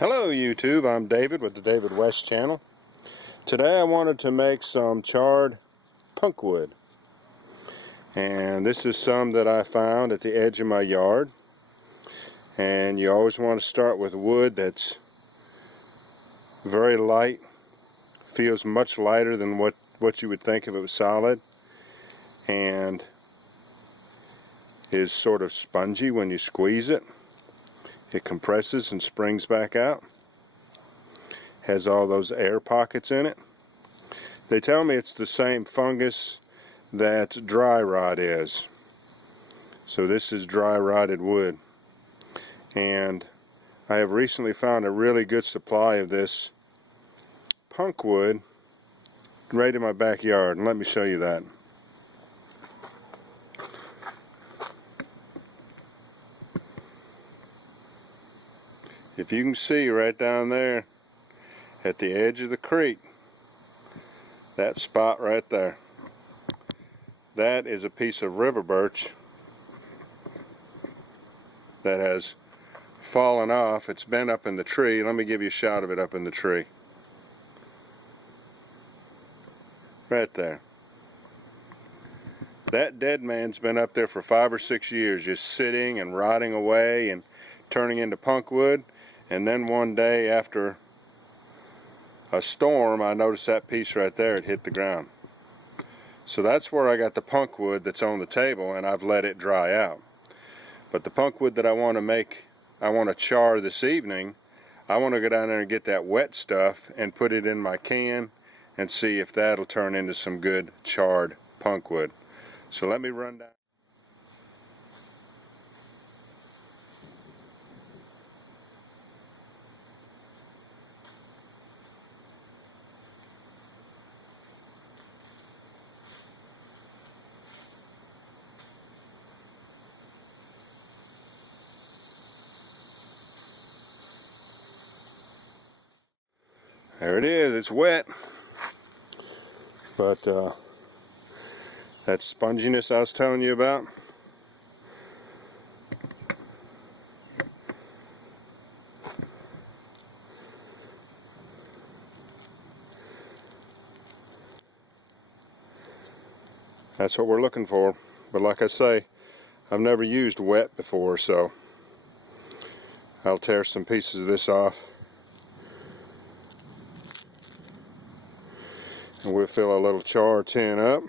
Hello YouTube, I'm David with the David West channel. Today I wanted to make some charred punkwood. And this is some that I found at the edge of my yard. And you always want to start with wood that's very light. Feels much lighter than what you would think if it was solid. And is sort of spongy when you squeeze it. It compresses and springs back out. Has all those air pockets in it. They tell me it's the same fungus that dry rot is. So this is dry rotted wood. And I have recently found a really good supply of this punkwood right in my backyard. And let me show you that. If you can see right down there at the edge of the creek, that spot right there, that is a piece of river birch that has fallen off. It's been up in the tree. Let me give you a shot of it up in the tree. Right there. That dead man's been up there for 5 or 6 years, just sitting and rotting away and turning into punkwood. And then one day after a storm, I noticed that piece right there, it hit the ground. So that's where I got the punkwood that's on the table, and I've let it dry out. But the punkwood that I want to make, I want to char this evening, I want to go down there and get that wet stuff and put it in my can and see if that'll turn into some good charred punkwood. So let me run down. There it is, it's wet, but that sponginess I was telling you about, that's what we're looking for. But like I say, I've never used wet before, so I'll tear some pieces of this off. And we'll fill a little char tin up.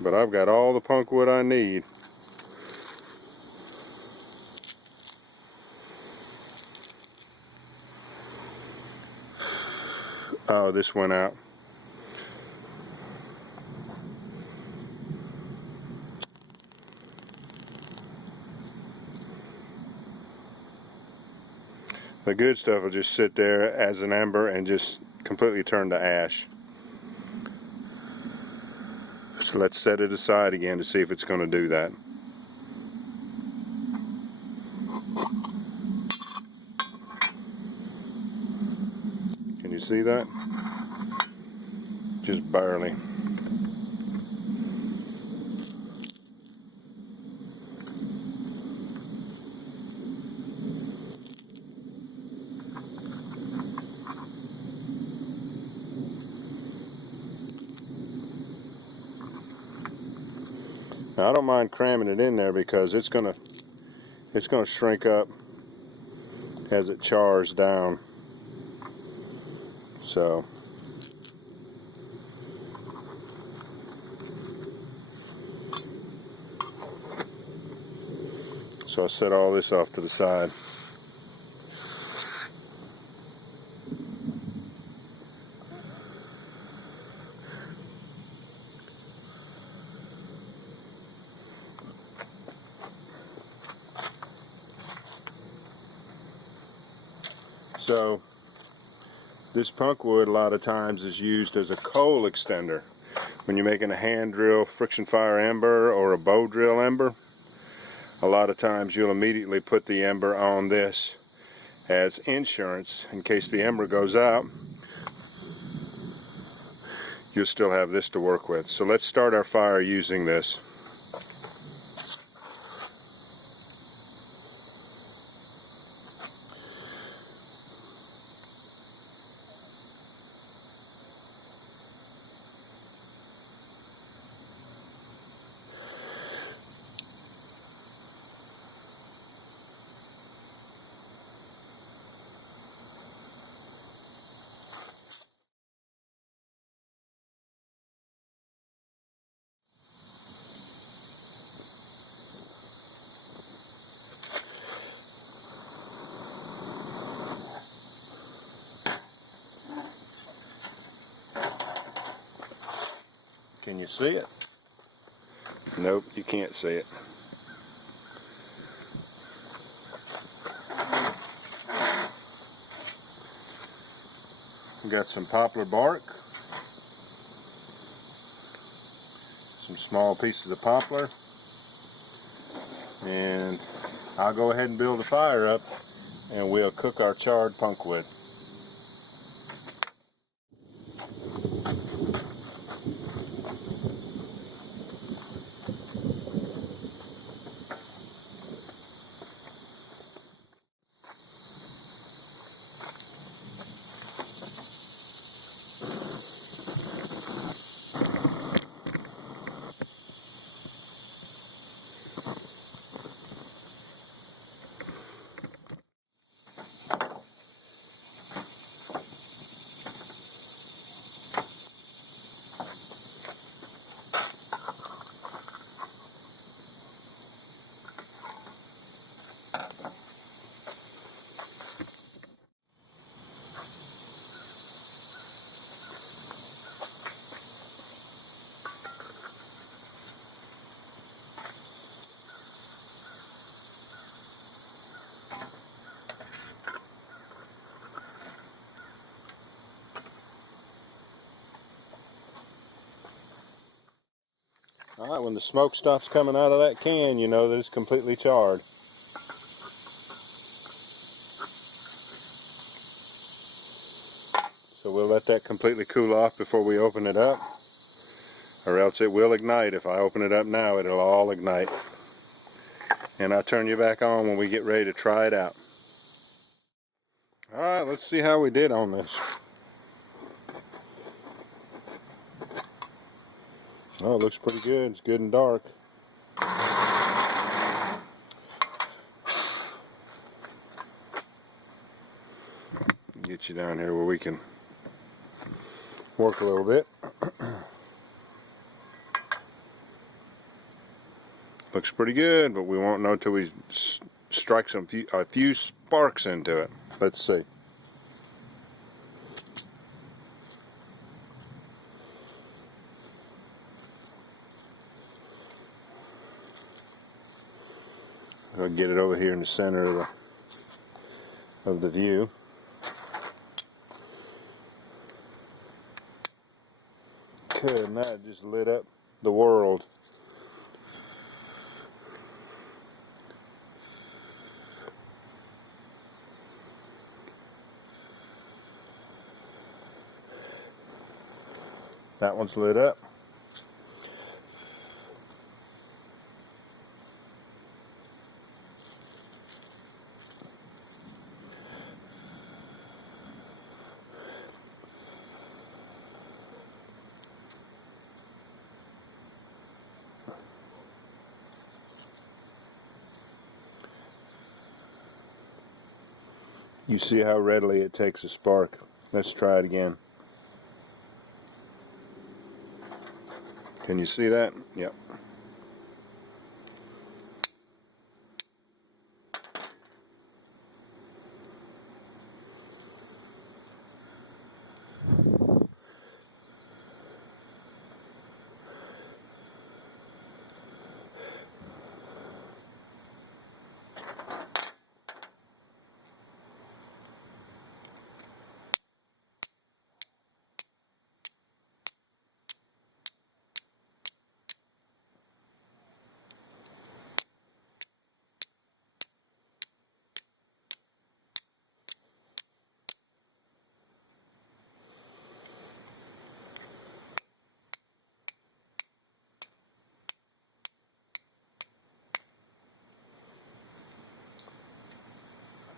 But I've got all the punkwood I need. Oh, this went out. The good stuff will just sit there as an ember and just completely turn to ash. So let's set it aside again to see if it's going to do that. Can you see that? Just barely. Now, I don't mind cramming it in there because it's gonna shrink up as it chars down. So I set all this off to the side. So this punkwood a lot of times is used as a coal extender. When you're making a hand drill friction fire ember or a bow drill ember, a lot of times you'll immediately put the ember on this as insurance in case the ember goes out. you'll still have this to work with. So let's start our fire using this. Can you see it? Nope, you can't see it. We got some poplar bark, some small pieces of poplar, and I'll go ahead and build the fire up and we'll cook our charred punk wood. Alright, when the smoke stops coming out of that can, you know that it's completely charred. So we'll let that completely cool off before we open it up, or else it will ignite. If I open it up now, it'll all ignite. And I'll turn you back on when we get ready to try it out. Alright, let's see how we did on this. Oh, it looks pretty good. It's good and dark. Get you down here where we can work a little bit. Looks pretty good, but we won't know till we strike a few sparks into it. Let's see. I'll get it over here in the center of the view. Good, and that just lit up the world. That one's lit up. You see how readily it takes a spark. Let's try it again. Can you see that? Yep.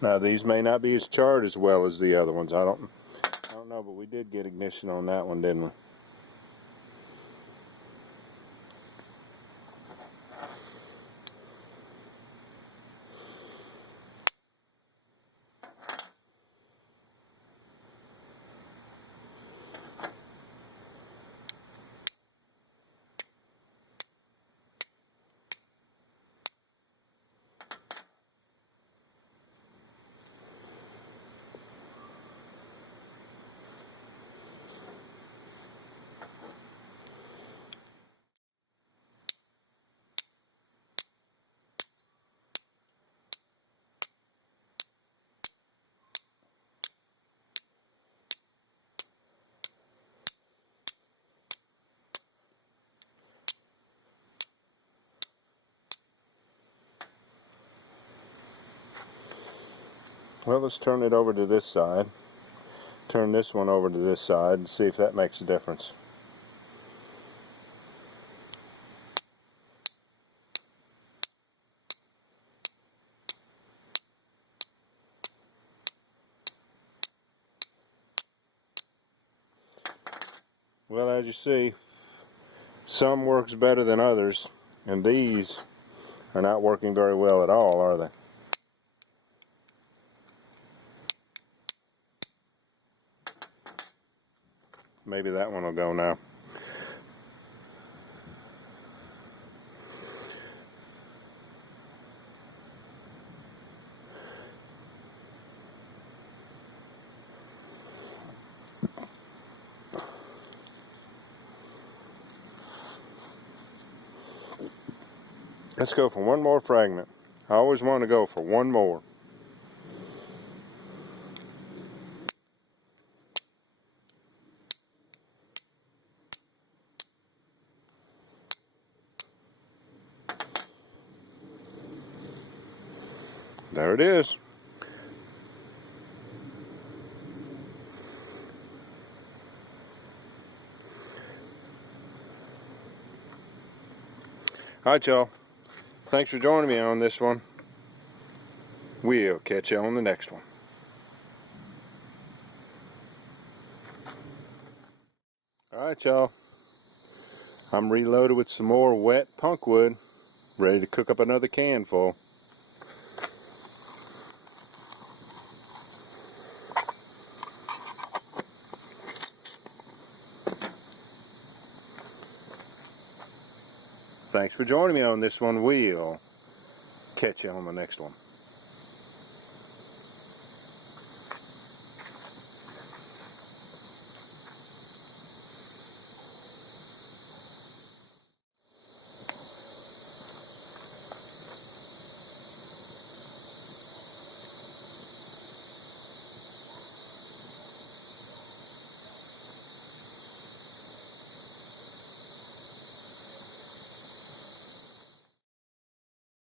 Now these may not be as charred as well as the other ones. I don't know, but we did get ignition on that one, didn't we? Well, let's turn it over to this side. Turn this one over to this side and see if that makes a difference. Well, as you see, some works better than others, and these are not working very well at all, are they? Maybe that one will go now. Let's go for one more fragment. I always want to go for one more. There it is. Alright, y'all. Thanks for joining me on this one. We'll catch you on the next one. Alright, y'all. I'm reloaded with some more wet punk wood, ready to cook up another can full. Thanks for joining me on this one. We'll catch you on the next one.